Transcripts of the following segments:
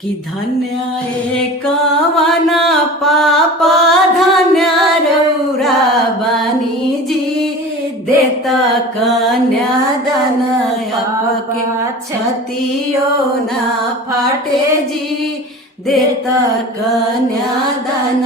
कि धन्य एकवना पापा धन्य रौरा बानी जी देता कन्यादान आपके छतियो ना फाटे जी देता कन्यादान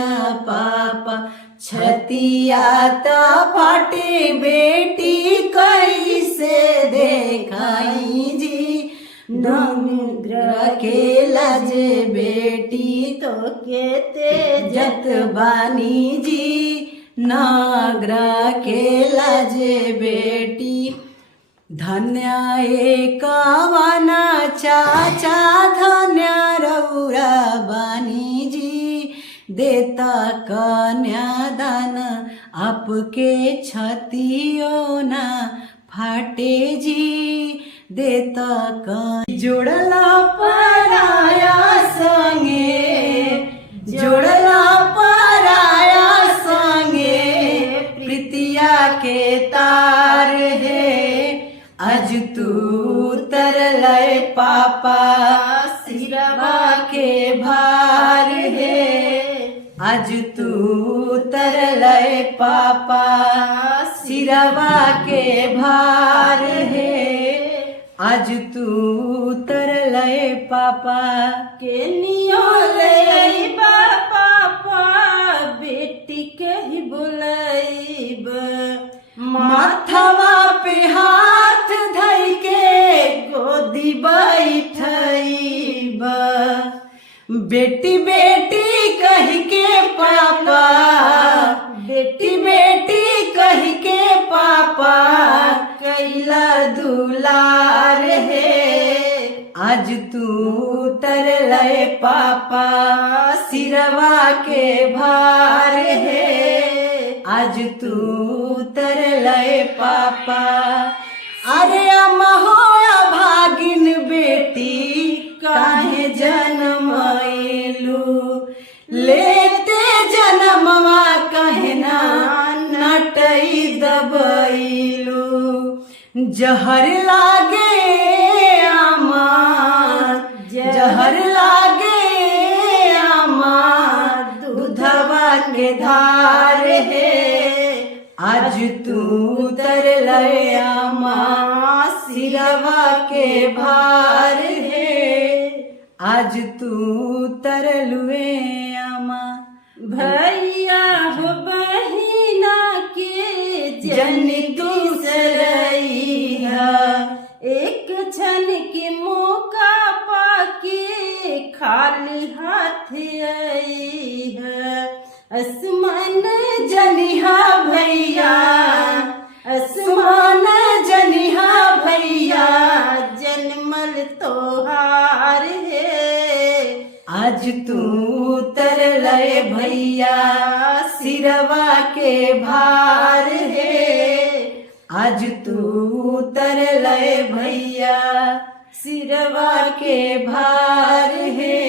पापा छतियाता फाटे बेटी कैसे देखाई जी नग्र के लाजे बेटी तो के तेजत बानी जी नग्र के लाजे बेटी धन्य एकवना चाचा धन्य रौरा बानी जी देता कन्यादान आपके छतियो ना फाटे जी देता जोड़ला पराया संगे जोड़ला पराया संगे प्रीतिया के तार है आज तू तरलय पापा सिरवा के भार है आज तू तरलय पापा सिरवा के भार है आज तू तरलय पापा के नियोले पापा बेटी के ही बुलाइब माथवा पे हाथ धई के गोदी बैठइब बेटी बेटी कह के पापा बेटी बेटी कह के पापा कैला दुलार है आज तू तरलय पापा सिरवा के भार है आज तू तरलय पापा अरे अमहो भागिन बेटी काहे जन्मैलू लेते जन्मवा कहना नटई दबैलू जहर लागे आमा जहर लागे आमा दूधवा के धार है आज तू तरलय आमा सिरवा के भार है आज तू तरलुए आमा भैया हो बहिना के जन तू सरैया एक क्षण के मौका पाके खाली हाथ आई है आसमान जनिहा भैया आसमान जनिहा भैया जन्मल तोहार है आज तू तरलय भैया सिरवा के भार है आज तू तरलय भैया सिरवा के भार है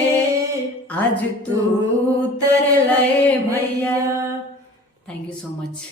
आज तू तरलय भैया थैंक यू सो मच।